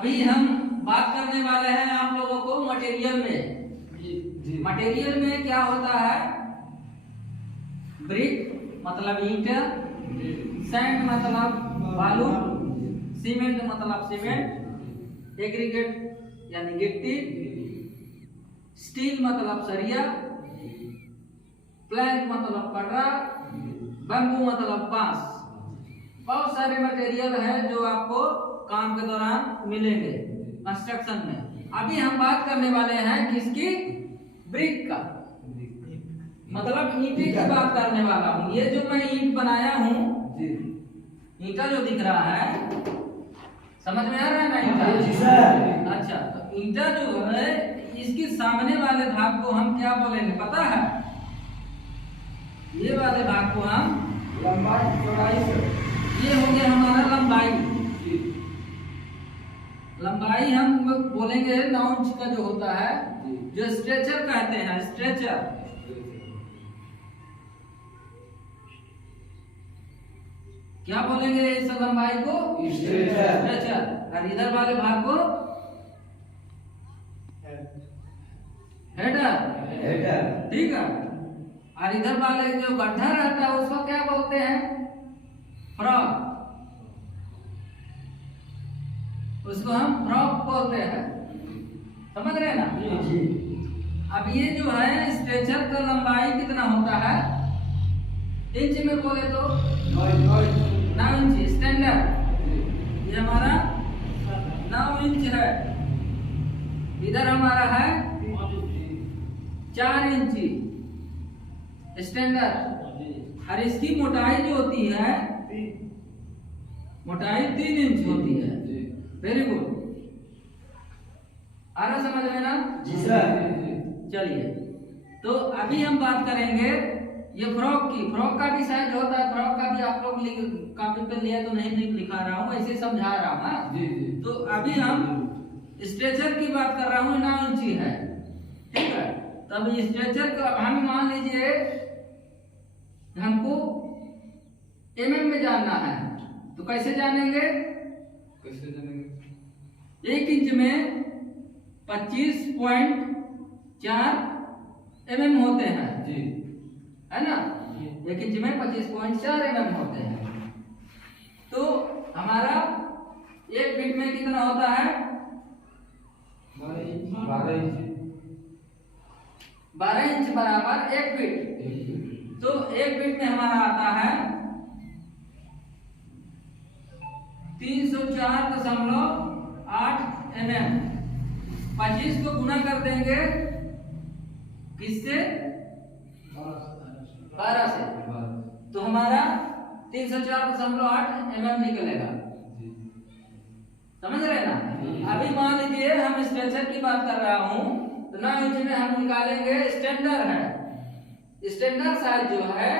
अभी हम बात करने वाले हैं आप लोगों को मटेरियल में। मटेरियल में क्या होता है? ब्रिक मतलब ईंट, सैंड मतलब बालू, सीमेंट मतलब सीमेंट, एग्रीगेट यानी गिट्टी, स्टील मतलब सरिया, प्लैंक मतलब पटरा, बम्बू मतलब बांस। बहुत सारे मटेरियल है जो आपको काम के दौरान मिलेंगे कंस्ट्रक्शन में। अभी हम बात करने वाले हैं किसकी? ब्रिक का, मतलब ईंटे की बात करने वाला हूँ। ये जो मैं ईंट बनाया हूँ, ईंटा जो दिख रहा है, समझ में आ रहा है ना ईंटा? अच्छा, तो ईंटा जो है इसके सामने वाले भाग को हम क्या बोलेंगे पता है? ये वाले भाग को हम लंबाई चौड़ाई से, ये हो गया हमारा लंबाई। लंबाई हम बोलेंगे 9 इंच का जो होता है, जो स्ट्रेचर कहते हैं, स्ट्रेचर। क्या बोलेंगे इस लंबाई को? स्ट्रेचर। और इधर वाले भाग को हेडर। ठीक है। और इधर वाले जो गड्ढा रहता है उसको क्या बोलते हैं? फ्रॉक। उसको हम फ्रॉक बोलते हैं, समझ रहे हैं ना? अब ये जो है स्ट्रेचर का लंबाई कितना होता है? इंच में बोले तो 9 इंच स्टैंडर्ड। ये हमारा 9 इंच है। इधर हमारा है 4 इंची स्टैंडर्ड। और इसकी मोटाई जो होती है, मोटाई 3 इंच होती है। Very good. आ रहा समझ में ना? जी सर। चलिए, तो अभी हम बात करेंगे ये फ्रॉक की। फ्रॉक का भी साइज होता है, फ्रॉक का भी आप लोग कॉपी पे लिया तो नहीं लिखा रहा हूँ, ऐसे समझा रहा हूँ ना। तो अभी हम स्ट्रेचर की बात कर रहा हूँ, 9 इंची है, ठीक है। तब स्ट्रेचर का हम मान लीजिए हमको एमएम में जानना है, तो कैसे जानेंगे? 1 इंच में 25.4 mm होते हैं, है ना? 1 इंच में 25.4 mm होते हैं। तो हमारा 1 फीट में कितना होता है? 12 इंच बराबर 1 फीट। तो 1 फीट में हमारा आता है 304.8 mm। 25 को गुना कर देंगे किससे? 12 से, तो हमारा 304.8 mm निकलेगा। समझ रहे ना? अभी मान लीजिए हम स्ट्रेचर की बात कर रहा हूं, तो 9 इंच में हम निकालेंगे स्टैंडर्ड है। स्टैंडर्ड साइज जो है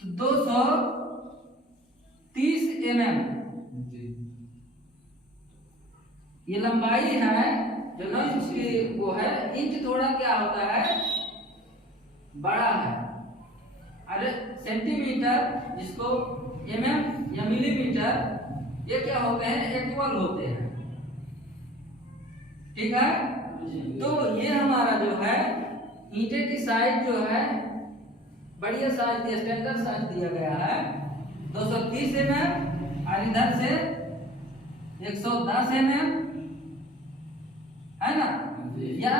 230 mm। ये लंबाई है जो 9 इंच की वो है। इंच थोड़ा क्या होता है? बड़ा है। अरे सेंटीमीटर जिसको mm या मिलीमीटर, ये क्या होते हैं? इक्वल होते हैं, ठीक है। तो ये हमारा जो है ईंटे की साइज जो है बढ़िया साइज दिया, स्टैंडर्ड साइज दिया गया है 230 mm। और इधर से 110 mm, है ना? या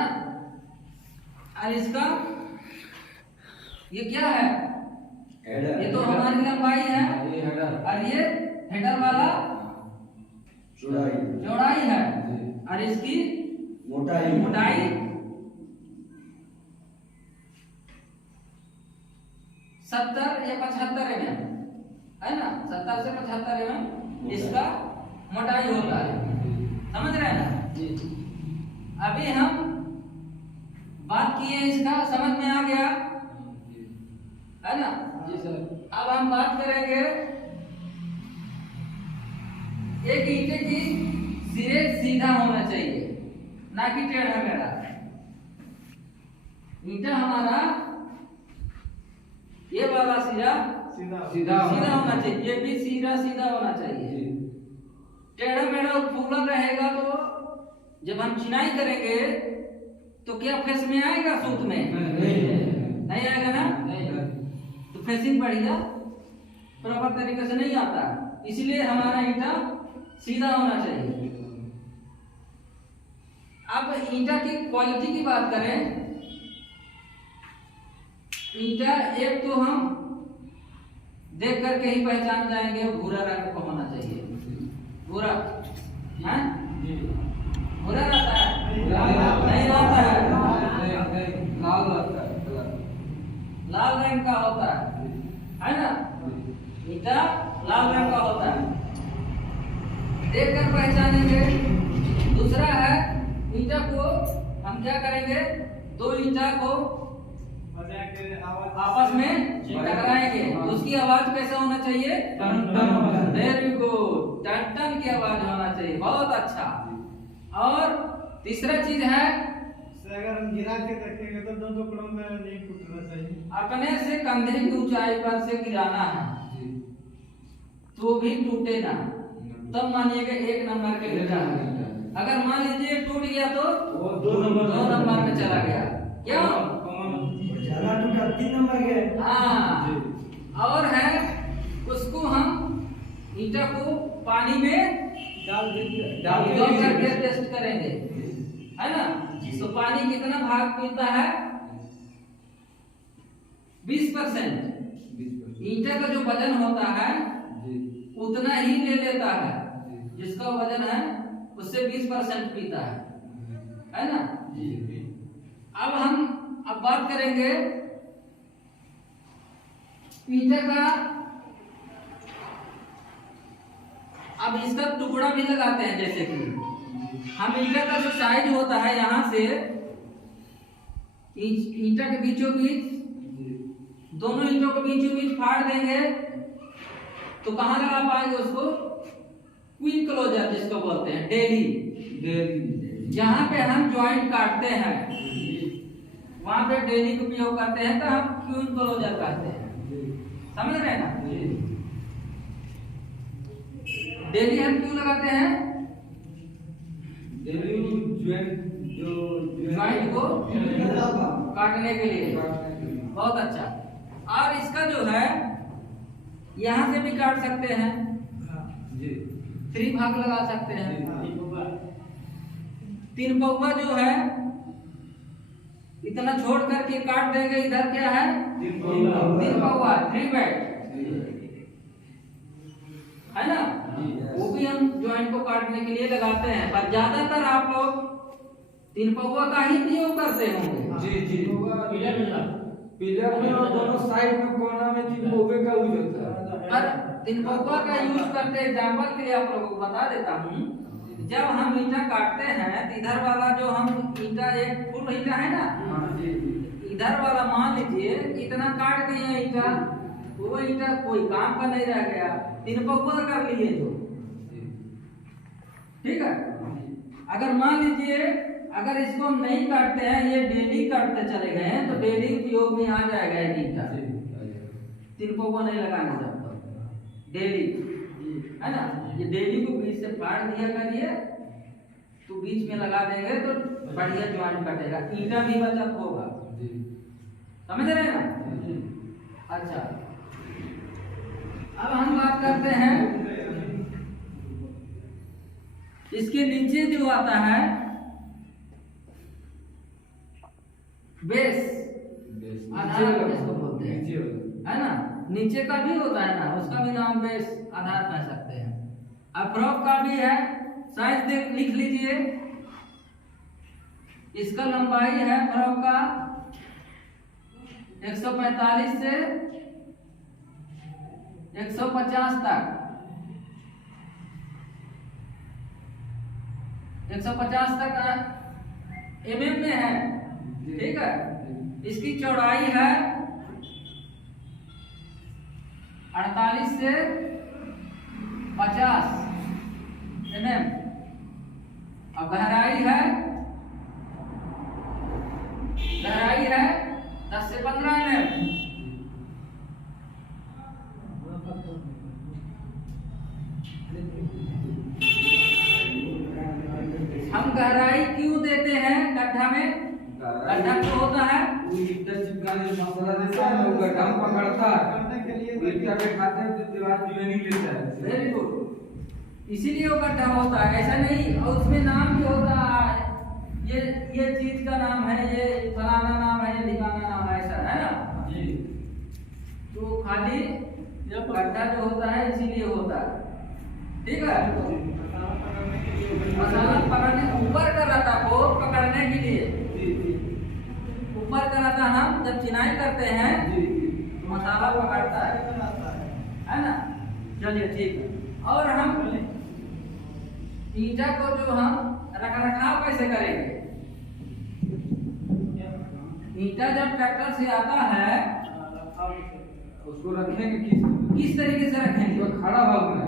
और इसका ये क्या है? ये तो हमारी लंबाई है, और ये हेडर वाला चौड़ाई है, और इसकी मोटाई 70 या 75 mm, है ना? 70 से 75 mm इसका मोटाई होता है। समझ रहे हैं ना? अभी हम बात किए, इसका समझ में आ गया, है ना? जी सर। अब हम बात करेंगे एक ईंटे की सिरे सीधा होना चाहिए, ना कि टेढ़ा मेढ़ा। ईंटा हमारा ये वाला सिरा सीधा होना चाहिए, ये भी सीधा होना चाहिए। टेढ़ा मेढ़ा फूला रहे जब हम चिनाई करेंगे तो क्या फेस में आएगा सूत में? नहीं आएगा ना। तो फेसिंग बढ़िया प्रॉपर तरीके से नहीं आता, इसलिए हमारा ईंटा सीधा होना चाहिए। अब ईंटा की क्वालिटी की बात करें, ईंटा एक तो हम देख करके ही पहचान जाएंगे, भूरा रंग का होना चाहिए। भूरा है, भूरा रहता है, नहीं रहता है, लाल रहता है, लाल रंग का होता है ना। ईंटा लाल रंग का होता है, देख कर पहचानेंगे। दूसरा है, ईंटा को हम क्या करेंगे, दो ईंटा को आपस में टकराएंगे तो उसकी आवाज कैसा होना चाहिए? वेरी गुड, टन टन की आवाज होना चाहिए, बहुत अच्छा। और तीसरा चीज है, अगर हम गिरा के रखेंगे तो दो टुकड़ों में नहीं टूटना चाहिए। अपने से कंधे की ऊंचाई पर से गिराना है तो भी टूटे ना, तब मानिएगा एक नंबर के ईंटा है। अगर मान लीजिए टूट गया तो वो दो नंबर में चला गया, क्यों? ज्यादा टूटा 3 नंबर के। हाँ। और है, उसको हम ईंटा को पानी में डाल करके टेस्ट करेंगे, है ना। तो पानी कितना भाग पीता है? 20%। ईंटे का जो वजन होता है उतना ही ले लेता है, जिसका वजन है उससे 20% पीता है ना। अब बात करेंगे ईंटे का। अब इसका टुकड़ा भी लगाते हैं, जैसे कि हम ईंटे का जो साइज होता है यहाँ से ईंटा के बीचों बीच, दोनों ईंटों को बीचों बीच फाड़ देंगे तो कहाँ लगा पाएंगे उसको? क्वीन क्लोजर जिसको बोलते हैं, डेली। जहाँ पे हम जॉइंट काटते हैं वहां पे डेली का उपयोग करते हैं, तो हम क्वीन क्लोजर कहते हैं, समझ रहे हैं ना। डेली हम क्यों लगाते हैं? जॉइंट को काटने के लिए। बहुत अच्छा। और इसका जो है यहाँ से भी काट सकते हैं, 3 भाग लगा सकते हैं। 3 पौवा जो है इतना छोड़ करके काट देंगे, इधर क्या है? 3 पौवा, 3 बैट, है ना। वो भी हम जॉइंट को काटने के लिए लगाते हैं, पर ज्यादातर आप लोग 3 पौवा का ही प्रयोग करते होंगे। पिलर में और दोनों साइड में कोना में 3 पौवे का यूज होता है। पर 3 पौवा का यूज करते, एग्जाम्पल के लिए आप लोगों को बता देता हूँ। जब हम ईंटा काटते हैं तो इधर वाला जो हम ईंटा, एक फुल ईंटा है ना, इधर वाला मान लीजिए इतना काट दिए ईंटा, वो ईंटा कोई काम का नहीं रह गया, 3 पौवा कर लिए जो, ठीक है। अगर मान लीजिए अगर इसको हम नहीं काटते हैं, ये डेली काटते चले गए हैं, तो डेली उपयोग में आ जाएगा ये ईंटा। 3 पौवा नहीं लगाना जब तक, डेली, है ना। ये डेली को बीच से फाड़ दिया करिए, तो बीच में लगा देंगे तो बढ़िया ज्वाइंट कटेगा, ईंटा भी बचत होगा, समझ रहे हैं ना। अच्छा, अब हम बात करते हैं इसके नीचे जो आता है बेस, आधार जिसको बोलते हैं, है ना। नीचे का भी होता है ना, उसका भी नाम बेस, आधार कह सकते हैं। अब फ्रॉक का भी है, साइज देख लिख लीजिए। इसका लंबाई है फ्रॉक का 145 से 150 तक, 150 तक mm में है, ठीक है। इसकी चौड़ाई है 48 से 50 mm, और गहराई है 10 से 15 mm। हम गहराई क्यों देते हैं गड्ढा में? गड्ढा क्यों होता है? वो ईटा चिपकाने मसाला देता है, वो गड्ढा में पकड़ता है, करने के लिए वो ईटा पे खाते हैं तो दीवार ज्वाइनिंग लेता है। Very good. इसीलिए वो गड्ढा होता है, ऐसा नहीं। और उसमें नाम भी होता है, ये चीज का नाम है, ये फलाना नाम है, ये ढिकाना नाम है, ऐसा है ना जी। तो खाली गड्ढा जो होता है इसीलिए होता है, ठीक है। मसाला पकड़ने ऊपर का रहता को पकड़ने के लिए, ऊपर का रहता हम जब चिनाई करते हैं तो मसाला पकड़ता है ना। चलिए ठीक है। और हम ईंटा को जो हम रखरखाव कैसे करेंगे? ईंटा जब ट्रैक्टर से आता है उसको रखेंगे किस तरीके से रखेंगे? उसको खड़ा भाग में,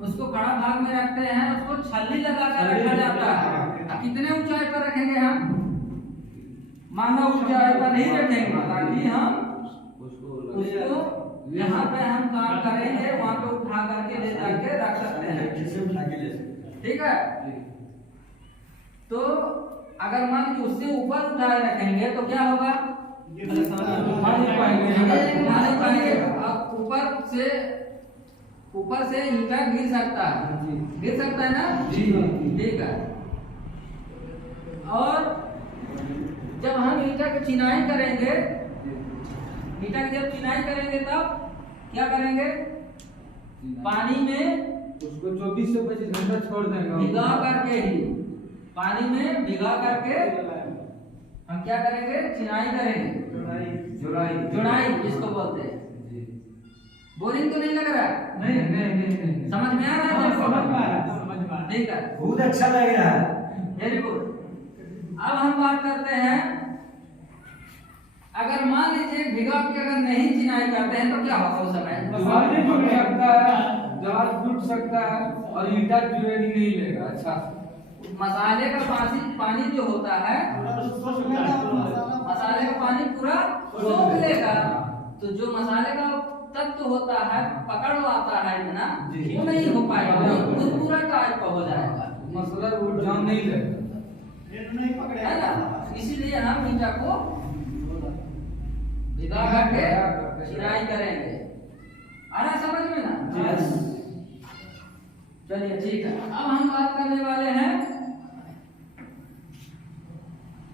उसको खड़ा भाग में रखते हैं, उसको छल्ली लगाकर रखा जाता है। अब कितने ऊंचाई पर रखेंगे हम? मानो ऊंचाई पर नहीं रखेंगे, ताकि हम उसको यहाँ पे हम काम करेंगे वहाँ पे उठा करके ले जाके रख सकते हैं, ठीक है। तो अगर मान लीजिए उससे ऊपर उठाए रखेंगे तो क्या होगा? मान नहीं पाएंगे। नहीं पाएंगे। अब ऊपर से ईंटा गिर सकता है, गिर सकता है ना जी। ठीक है। और जब हम ईंटा की चिनाई करेंगे, ईंटा की जब चिनाई करेंगे तब क्या करेंगे? पानी में उसको 24 से 25 घंटा छोड़ देंगे, भिगा करके ही, पानी में भिगा करके हम क्या करेंगे? चिनाई करेंगे, जुड़ाई जिसको बोलते हैं। बोरिंग तो नहीं लग रहा है? नहीं। समझ में आ रहा है? समझ में आ रहा है। ठीक है, बहुत अच्छा लग रहा है। Very good. अब हम बात करते हैं, अगर मान लीजिए भिगा के अगर नहीं चिनाई करते हैं तो क्या होगा उस समय? दीवार भी टूट सकता है, दीवार टूट सकता है और ईंटा ज्वाइनिंग नहीं लेगा। अच्छा, मसाले का पानी जो होता है, मसाले का पानी पूरा सोख लेगा, तो जो मसाले का तत्व होता है, पकड़ आता है इतना, जी। वो नहीं हो पाएगा, वो पूरा टाइप का हो जाएगा, मसला वो जान नहीं लेगा, है ना। इसीलिए हम ईंटा को भिगा करके चिनाई करेंगे। आ रहा समझ में ना? चलिए ठीक है। अब हम बात करने वाले हैं,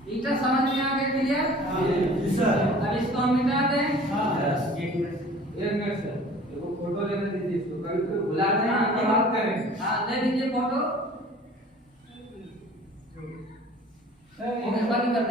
ईंटा समझ में आ गया? क्लियर? अब इसको हम मिटा दें। एक मिनट सर, देखो फोटो लेने दीजिए इसको, कभी कोई बुला रहे हैं तो बात करें। हाँ ले लीजिए फोटो। ओके, बंद कर दीजिए।